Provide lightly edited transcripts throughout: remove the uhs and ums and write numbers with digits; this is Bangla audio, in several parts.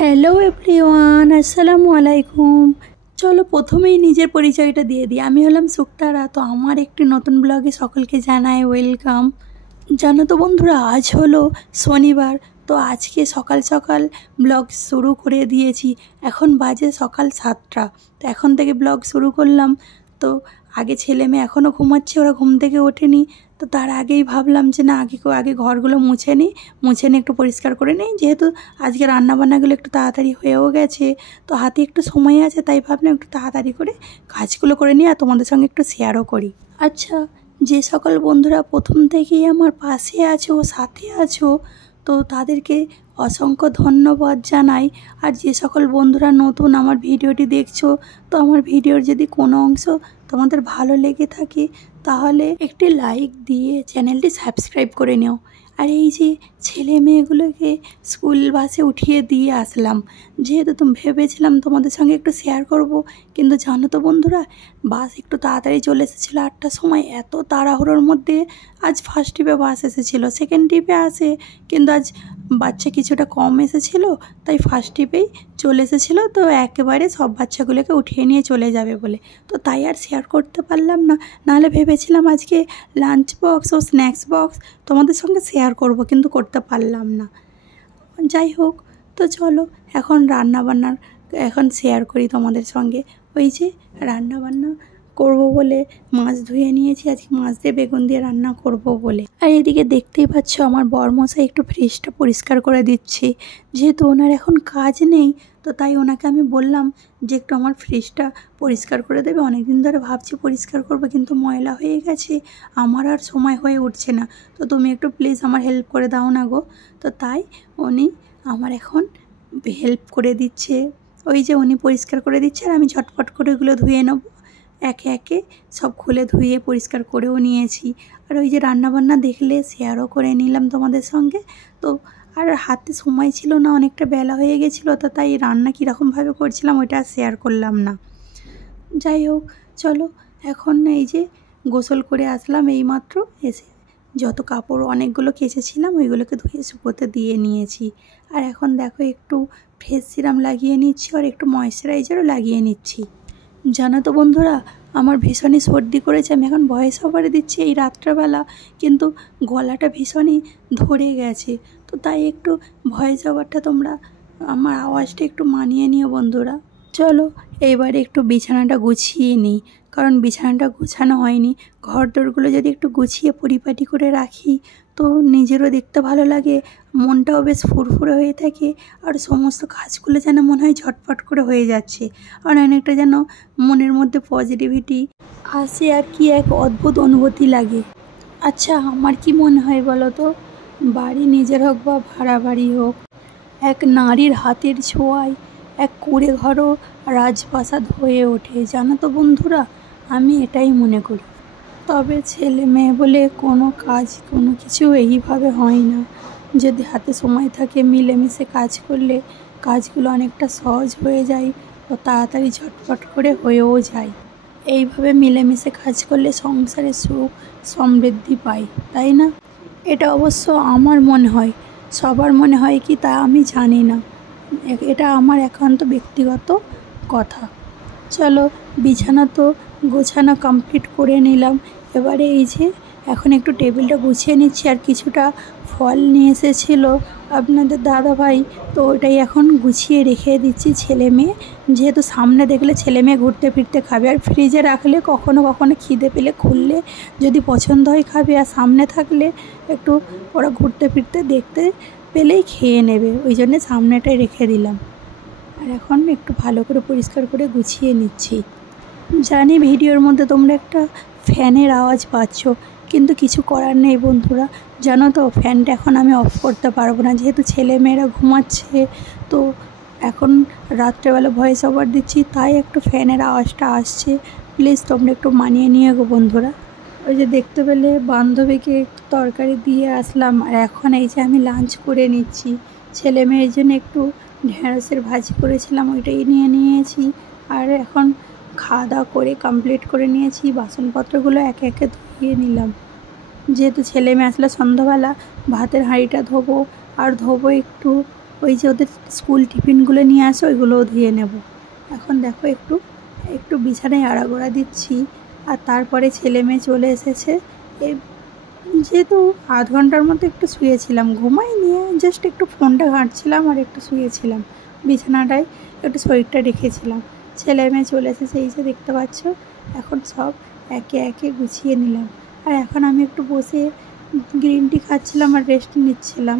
হ্যালো এভরিওয়ান, আসসালামু আলাইকুম। চলো প্রথমেই নিজের পরিচয়টা দিয়ে দিই। আমি হলাম সুক্তারা। তো আমার একটি নতুন ব্লগে সকলকে জানাই ওয়েলকাম। জানো তো বন্ধুরা, আজ হলো শনিবার। তো আজকে সকাল সকাল ব্লগ শুরু করে দিয়েছি। এখন বাজে সকাল 7টা। তো এখন থেকে ব্লগ শুরু করলাম। তো আগে ছেলে মেয়ে এখনও ঘুমাচ্ছে, ওরা ঘুম থেকে ওঠেনি। তো তার আগেই ভাবলাম যে না, আগে ঘরগুলো মুছে নিই একটু পরিষ্কার করে নিই, যেহেতু আজকে রান্নাবান্নাগুলো একটু তাড়াতাড়ি হয়েও গেছে। তো হাতে একটু সময় আছে, তাই ভাবলাম একটু তাড়াতাড়ি করে কাজগুলো করে নিই আর তোমাদের সঙ্গে একটু শেয়ারও করি। আচ্ছা, যে সকল বন্ধুরা প্রথম থেকেই আমার পাশে আছো, সাথে আছো, তো তাদেরকে অসংখ্য ধন্যবাদ জানাই। আর যে সকল বন্ধুরা নতুন আমার ভিডিওটি দেখছো, তো আমার ভিডিওর যদি কোনো অংশ তোমাদের ভালো লেগে থাকে তাহলে একটি লাইক দিয়ে চ্যানেলটি সাবস্ক্রাইব করে নিও। আর এই যে ছেলে মেয়েগুলোকে স্কুল বাসে উঠিয়ে দিয়ে আসলাম, যেহেতু তুমি ভেবেছিলাম তোমাদের সঙ্গে একটু শেয়ার করব, কিন্তু জানো তো বন্ধুরা, বাস একটু তাড়াতাড়ি চলে এসেছিলো 8টার সময়। এত তাড়াহুড়োর মধ্যে আজ ফার্স্ট ট্রিপে বাস এসেছিলো, সেকেন্ড ট্রিপে আসে, কিন্তু আজ বাচ্চা কিছুটা কম এসেছিলো, তাই ফার্স্ট ট্রিপেই চলে এসেছিলো। তো একেবারে সব বাচ্চাগুলোকে উঠিয়ে নিয়ে চলে যাবে বলে, তো তাই আর শেয়ার করতে পারলাম না। নাহলে ভেবেছিলাম আজকে লাঞ্চ বক্স ও স্ন্যাক্স বক্স তোমাদের সঙ্গে শেয়ার করব, কিন্তু করতে পারলাম না। যাই হোক, তো চলো এখন রান্নাবান্নার এখন শেয়ার করি তোমাদের সঙ্গে। ওই যে রান্নাবান্না করব বলে মাছ ধুয়ে নিয়েছি, আজকে মাছ দিয়ে বেগুন দিয়ে রান্না করব বলে। আর এদিকে দেখতেই পাচ্ছ আমার বরমশাই একটু ফ্রিজটা পরিষ্কার করে দিচ্ছে, যেহেতু ওনার এখন কাজ নেই। তো তাই ওনাকে আমি বললাম যে একটু আমার ফ্রিজটা পরিষ্কার করে দেবে। অনেক দিন ধরে ভাবছি পরিষ্কার করবো, কিন্তু ময়লা হয়ে গেছে, আমার আর সময় হয়ে উঠছে না। তো তুমি একটু প্লিজ আমার হেল্প করে দাও না গো। তো তাই উনি আমার এখন হেল্প করে দিচ্ছে। ওই যে উনি পরিষ্কার করে দিচ্ছে আর আমি ঝটপট করে এগুলো ধুয়ে নেব। একে একে সব খুলে ধুয়ে পরিষ্কার করেও নিয়েছি। আর ওই যে রান্নাবান্না দেখলে শেয়ারও করে নিলাম তোমাদের সঙ্গে। তো আর হাতে সময় ছিল না, অনেকটা বেলা হয়ে গেছিলো, তো তাই রান্না কীরকমভাবে করছিলাম ওইটা আর শেয়ার করলাম না। যাই হোক, চলো এখন এই যে গোসল করে আসলাম এইমাত্র, এসে যত কাপড় অনেকগুলো কেচেছিলাম ওইগুলোকে ধুয়ে শুকোতে দিয়ে নিয়েছি। আর এখন দেখো একটু ফেস সিরাম লাগিয়ে নিচ্ছি আর একটু ময়েশ্চারাইজারও লাগিয়ে নিচ্ছি। জানো তো বন্ধুরা, আমার ভীষণই সর্দি করেছে। আমি এখন ভয়েস ওভারে দিচ্ছি এই রাত্রেবেলা, কিন্তু গলাটা ভীষণই ধরে গেছে। তো তাই একটু ভয়েস ওভারটা তোমরা আমার আওয়াজটা একটু মানিয়ে নিও বন্ধুরা। চলো এইবারে একটু বিছানাটা গুছিয়ে নিই, কারণ বিছানাটা গোছানো হয়নি। ঘর দোরগুলো যদি একটু গুছিয়ে পরিপাটি করে রাখি তো নিজেরও দেখতে ভালো লাগে, মনটাও বেশ ফুরফুরে হয়ে থাকে, আর সমস্ত কাজগুলো যেন মনে হয় ঝটপট করে হয়ে যাচ্ছে, আর অনেকটা যেন মনের মধ্যে পজিটিভিটি আসে, আর কি এক অদ্ভুত অনুভূতি লাগে। আচ্ছা, আমার কি মনে হয় বলো তো, বাড়ি নিজের হোক বা ভাড়া বাড়ি হোক, এক নারীর হাতের ছোঁয়ায় এক কুঁড়ে ঘরও রাজপ্রাসাদ হয়ে ওঠে। জানো তো বন্ধুরা, আমি এটাই মনে করি। তবে ছেলে মেয়ে বলে কোনো কাজ কোনো কিছু এইভাবে হয় না। যদি হাতে সময় থাকে মিলেমিশে কাজ করলে কাজগুলো অনেকটা সহজ হয়ে যায় ও তাড়াতাড়ি ঝটপট করে হয়েও যায়। এইভাবে মিলেমিশে কাজ করলে সংসারে সুখ সমৃদ্ধি পায়, তাই না? এটা অবশ্য আমার মনে হয়, সবার মনে হয় কি তা আমি জানি না, এটা আমার একান্ত ব্যক্তিগত কথা। চলো বিছানা তো গোছানো কমপ্লিট করে নিলাম। এবারে এই যে এখন একটু টেবিলটা গুছিয়ে নিচ্ছি, আর কিছুটা ফল নিয়ে এসেছিলো আপনাদের দাদাভাই, তো ওটাই এখন গুছিয়ে রেখে দিচ্ছি। ছেলে মেয়ে যেহেতু সামনে দেখলে ছেলে মেয়ে ঘুরতে ফিরতে খাবে, আর ফ্রিজে রাখলে কখনো কখনো খিদে পেলে খুললে যদি পছন্দ হয় খাবে, আর সামনে থাকলে একটু ওরা ঘুরতে ফিরতে দেখতে পেলেই খেয়ে নেবে, ওই জন্যে সামনেটাই রেখে দিলাম। আর এখন একটু ভালো করে পরিষ্কার করে গুছিয়ে নিচ্ছি। জানি ভিডিওর মধ্যে তোমরা একটা ফ্যানের আওয়াজ পাচ্ছ, কিন্তু কিছু করার নেই বন্ধুরা। জানো তো, ফ্যানটা এখন আমি অফ করতে পারবো না, যেহেতু ছেলে মেয়েরা ঘুমাচ্ছে। তো এখন রাত্রেবেলা ভয়েস ওভার দিচ্ছি, তাই একটু ফ্যানের আওয়াজটা আসছে। প্লিজ তোমরা একটু মানিয়ে নিয়ে গো বন্ধুরা। ওই যে দেখতে পেলে বান্ধবীকে একটু তরকারি দিয়ে আসলাম, আর এখন এই যে আমি লাঞ্চ করে নিচ্ছি। ছেলে মেয়ের জন্য একটু ঢেঁড়সের ভাজি করেছিলাম, ওইটাই নিয়ে নিয়েছি। আর এখন খাওয়া দাওয়া করে কমপ্লিট করে নিয়েছি, বাসনপত্রগুলো একে একে ধুয়ে নিলাম। যেহেতু ছেলে মেয়ে আসলে সন্ধ্যাবেলা ভাতের হাঁড়িটা ধোবো, আর ধোবো একটু ওই যে ওদের স্কুল টিফিনগুলো নিয়ে আসে ওইগুলোও ধুয়ে নেব। এখন দেখো একটু একটু বিছানায় আড়াগোড়া দিচ্ছি। আর তারপরে ছেলে মেয়ে চলে এসেছে। যেহেতু আধ ঘন্টার মতো একটু শুয়েছিলাম, ঘুমাই নিয়ে জাস্ট একটু ফোনটা ঘাঁটছিলাম আর একটু শুয়েছিলাম, বিছানাটায় একটু শরীরটা রেখেছিলাম। ছেলে মেয়ে চলে এসেছে, এই যে দেখতে পাচ্ছ। এখন সব একে একে গুছিয়ে নিলাম। আর এখন আমি একটু বসে গ্রিন টি খাচ্ছিলাম আর রেস্ট নিচ্ছিলাম।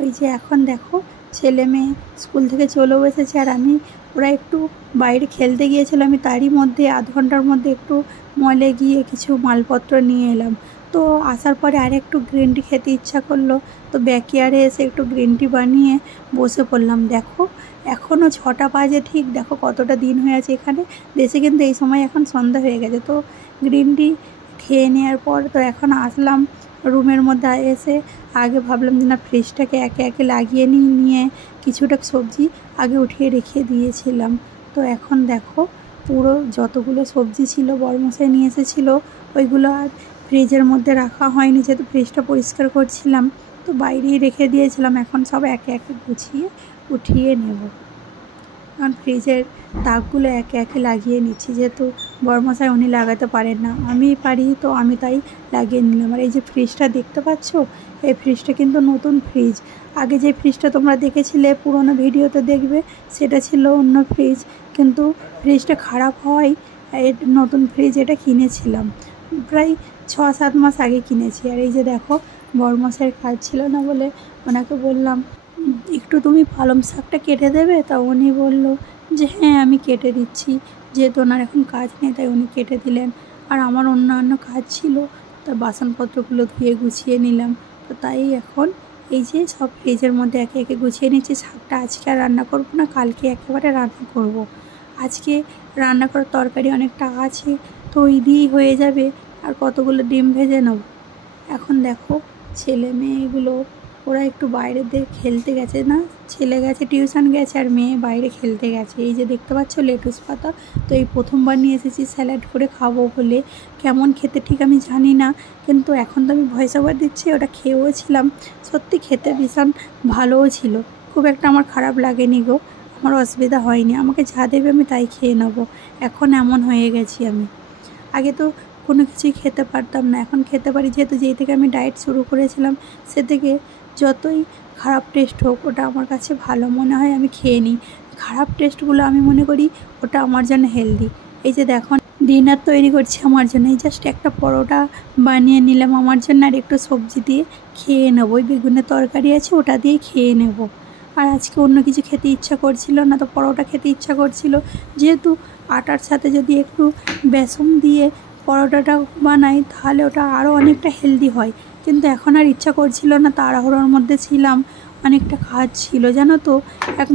ওই যে এখন দেখো ছেলে মেয়ে স্কুল থেকে চলেও এসেছে আর ওরা একটু বাইরে খেলতে গিয়েছিল, আমি তারই মধ্যে আধ ঘন্টার মধ্যে একটু মলে গিয়ে কিছু মালপত্র নিয়ে এলাম। তো আসার পরে আর একটু গ্রিন টি খেতে ইচ্ছা করলো, তো ব্যাকয়ার্ডে এসে একটু গ্রিন টি বানিয়ে বসে পড়লাম। দেখো এখনও 6টা বাজে ঠিক, দেখো কতটা দিন হয়ে আছে এখানে। দেশে কিন্তু এই সময় এখন সন্ধ্যা হয়ে গেছে। তো গ্রিন টি খেয়ে নেওয়ার পর তো এখন আসলাম রুমের মধ্যে। এসে আগে ভাবলাম যে না ফ্রিজটাকে একে একে লাগিয়ে নিয়ে কিছুটা সবজি আগে উঠিয়ে রেখে দিয়েছিলাম। তো এখন দেখো পুরো যতগুলো সবজি ছিল বড়মশাই নিয়ে এসেছিলো ওইগুলো আর ফ্রিজের মধ্যে রাখা হয়নি, যেহেতু ফ্রিজটা পরিষ্কার করছিলাম তো বাইরেই রেখে দিয়েছিলাম। এখন সব একে একে গুছিয়ে উঠিয়ে নেব। কারণ ফ্রিজের তাকগুলো একে একে লাগিয়ে নিচ্ছি, যেহেতু বড়মশাই উনি লাগাতে পারেন না, আমি পারি, তো আমি তাই লাগিয়ে নিলাম। আর এই যে ফ্রিজটা দেখতে পাচ্ছ, এই ফ্রিজটা কিন্তু নতুন ফ্রিজ। আগে যে ফ্রিজটা তোমরা দেখেছিলে পুরোনো ভিডিওতে দেখবে, সেটা ছিল অন্য ফ্রিজ। কিন্তু ফ্রিজটা খারাপ হওয়ায় নতুন ফ্রিজ এটা কিনেছিলাম, প্রায় 6-7 মাস আগে কিনেছি। আর এই যে দেখো বড়মশাইয়ের কাজ ছিল না বলে ওনাকে বললাম একটু তুমি পালং শাকটা কেটে দেবে। তা উনি বললো যে হ্যাঁ আমি কেটে দিচ্ছি, যেহেতু ওনার এখন কাজ নেই তাই উনি কেটে দিলেন। আর আমার অন্যান্য কাজ ছিল, তা বাসনপত্রগুলো ধুয়ে গুছিয়ে নিলাম। তো তাই এখন এই যে সব ফ্রিজের মধ্যে একে একে গুছিয়ে নিচ্ছি। শাকটা আজকে আর রান্না করবো না, কালকে একেবারে রান্না করব। আজকে রান্না করার তরকারি অনেকটা আছে, তো ওই দিয়েই হয়ে যাবে। আর কতগুলো ডিম ভেজে নেব। এখন দেখো ছেলে মেয়েগুলো ওরা একটু বাইরে খেলতে গেছে, না ছেলে গেছে টিউশন গেছে আর মেয়ে বাইরে খেলতে গেছে। এই যে দেখতে পাচ্ছ লেটুস পাতা, তো এই প্রথমবার নিয়ে এসেছি স্যালাড করে খাবো বলে। কেমন খেতে ঠিক আমি জানি না, কিন্তু এখন তো আমি ভয়েস ওভার দিচ্ছি, ওটা খেয়েও ছিলাম। সত্যি খেতে ভীষণ ভালোও ছিল, খুব একটা আমার খারাপ লাগেনি গো, আমার অসুবিধা হয়নি। আমাকে যা দেবে আমি তাই খেয়ে নেবো, এখন এমন হয়ে গেছি আমি। আগে তো কোনো কিছুই খেতে পারতাম না, এখন খেতে পারি, যেহেতু যেই থেকে আমি ডায়েট শুরু করেছিলাম সে থেকে যতই খারাপ টেস্ট হোক ওটা আমার কাছে ভালো মনে হয়, আমি খেয়ে নিই। খারাপ টেস্টগুলো আমি মনে করি ওটা আমার জন্য হেলদি। এই যে দেখো ডিনার তৈরি করছি আমার জন্য, এই জাস্ট একটা পরোটা বানিয়ে নিলাম আমার জন্য, আর একটু সবজি দিয়ে খেয়ে নেবো। ওই বেগুনের তরকারি আছে ওটা দিয়ে খেয়ে নেব। আর আজকে অন্য কিছু খেতে ইচ্ছা করছিল না, তো পরোটা খেতে ইচ্ছা করছিল। যেহেতু আটার সাথে যদি একটু বেসন দিয়ে পরোটাটা বানাই তাহলে ওটা আরও অনেকটা হেলদি হয়, কিন্তু এখন আর ইচ্ছা করছিল না, তাড়াহুড়োর মধ্যে ছিলাম, অনেকটা কাজ ছিল জানো তো। এক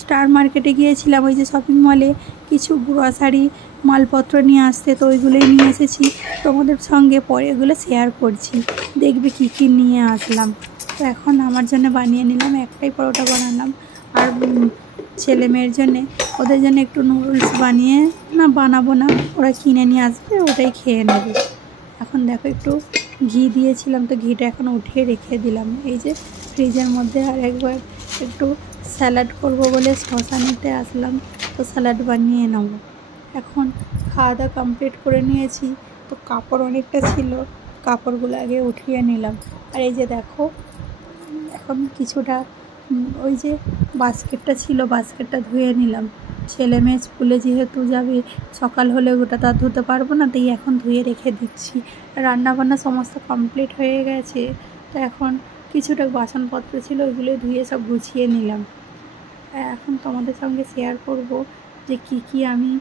স্টার মার্কেটে গিয়েছিলাম, ওই যে শপিং মলে কিছু গ্রসারি মালপত্র নিয়ে আসতে, তো ওইগুলোই নিয়ে এসেছি। তোমাদের সঙ্গে পরে এগুলো শেয়ার করছি, দেখবে কী কী নিয়ে আসলাম। তো এখন আমার জন্য বানিয়ে নিলাম, একটাই পরোটা বানালাম। আর ছেলে মেয়ের জন্যে ওদের জন্য একটু নুডলস বানাবো না, ওরা কিনে নিয়ে আসবে, ওটাই খেয়ে নেবে। এখন দেখো একটু ঘি দিয়েছিলাম, তো ঘিটা এখন উঠিয়ে রেখে দিলাম এই যে ফ্রিজের মধ্যে। আর একবার একটু স্যালাড করব বলে শসা নিতে আসলাম, তো স্যালাড বানিয়ে নেব। এখন খাওয়া দাওয়া কমপ্লিট করে নিয়েছি, তো কাপড় অনেকটা ছিল, কাপড়গুলো আগে উঠিয়ে নিলাম। আর এই যে দেখো এখন কিছুটা ওই যে বাস্কেটটা ছিল, বাস্কেটটা ধুয়ে নিলাম। ছেলে মেয়ে স্কুলে যেহেতু যাবে সকাল হলে ওটা তো আর ধুতে পারবো না, তাই এখন ধুয়ে রেখে দিচ্ছি। রান্নাবান্না সমস্ত কমপ্লিট হয়ে গেছে, তো এখন কিছুটা বাসনপত্র ছিল ওইগুলো ধুয়ে সব গুছিয়ে নিলাম। এখন তোমাদের সঙ্গে শেয়ার করব যে কি আমি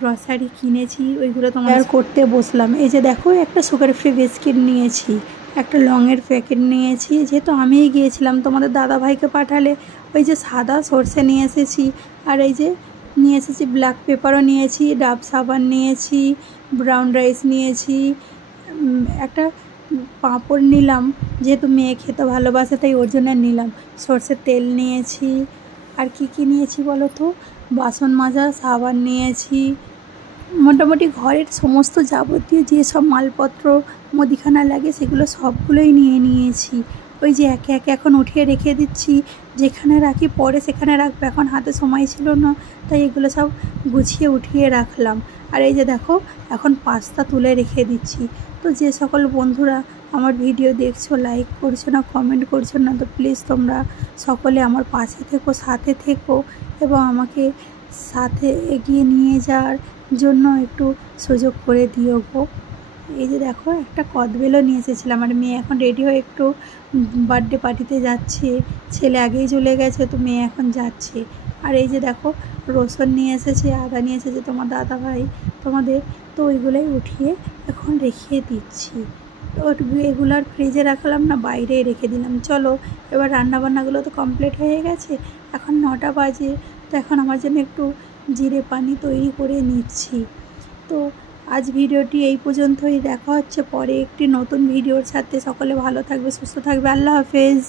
গ্রসারি কিনেছি, ওইগুলো তোমাদের করতে বসলাম। এই যে দেখো একটা সুগার ফ্রি বিস্কিট নিয়েছি, একটা লংয়ের প্যাকেট নিয়েছি, যেহেতু আমিই গিয়েছিলাম, তোমাদের দাদাভাইকে পাঠালে ওই যে সাদা সর্ষে নিয়ে এসেছি। আর এই যে নিয়ে এসেছি ব্ল্যাক পেপারও নিয়েছি, ডাব সাবান নিয়েছি, ব্রাউন রাইস নিয়েছি, একটা পাঁপড় নিলাম, যেহেতু মেয়ে খেতে ভালোবাসে তাই ওর জন্য নিলাম, সর্ষের তেল নিয়েছি। আর কি নিয়েছি বলো তো, বাসন মাজা সাবান নিয়েছি। মোটামুটি ঘরের সমস্ত যাবতীয় যেসব মালপত্র মুদিখানা লাগে সেগুলো সবগুলোই নিয়েছি। ওই যে একে একে এখন উঠিয়ে রেখে দিচ্ছি, যেখানে রাখি পরে সেখানে রাখবো, এখন হাতে সময় ছিল না, তাই এগুলো সব গুছিয়ে উঠিয়ে রাখলাম। আর এই যে দেখো এখন পাস্তা তুলে রেখে দিচ্ছি। তো যে সকল বন্ধুরা আমার ভিডিও দেখছো, লাইক করছো না, কমেন্ট করছো না, তো প্লিজ তোমরা সকলে আমার পাশে থেকো, সাথে থেকো এবং আমাকে সাথে এগিয়ে নিয়ে যাওয়ার জন্য একটু সুযোগ করে দিও গো। এই যে দেখো একটা কদবেলও নিয়ে এসেছিলাম, আর মেয়ে এখন রেডি হয়ে একটু বার্থডে পার্টিতে যাচ্ছে। ছেলে আগেই চলে গেছে, তো মেয়ে এখন যাচ্ছে। আর এই যে দেখো রসুন নিয়ে এসেছে, আদা নিয়ে এসেছে তোমার দাদা ভাই তোমাদের, তো ওইগুলোই উঠিয়ে এখন রেখে দিচ্ছি। তো এগুলো আর ফ্রিজে রাখলাম না, বাইরেই রেখে দিলাম। চলো এবার রান্নাবান্নাগুলো তো কমপ্লিট হয়ে গেছে, এখন 9টা বাজে, তো এখন আমার জন্য একটু জিরে পানি তৈরি করে নিচ্ছি। তো আজ ভিডিওটি এই পর্যন্তই, দেখা হচ্ছে পরে একটি নতুন ভিডিওর সাথে। সকলে ভালো থাকবে, সুস্থ থাকবে, আল্লাহ হাফেজ।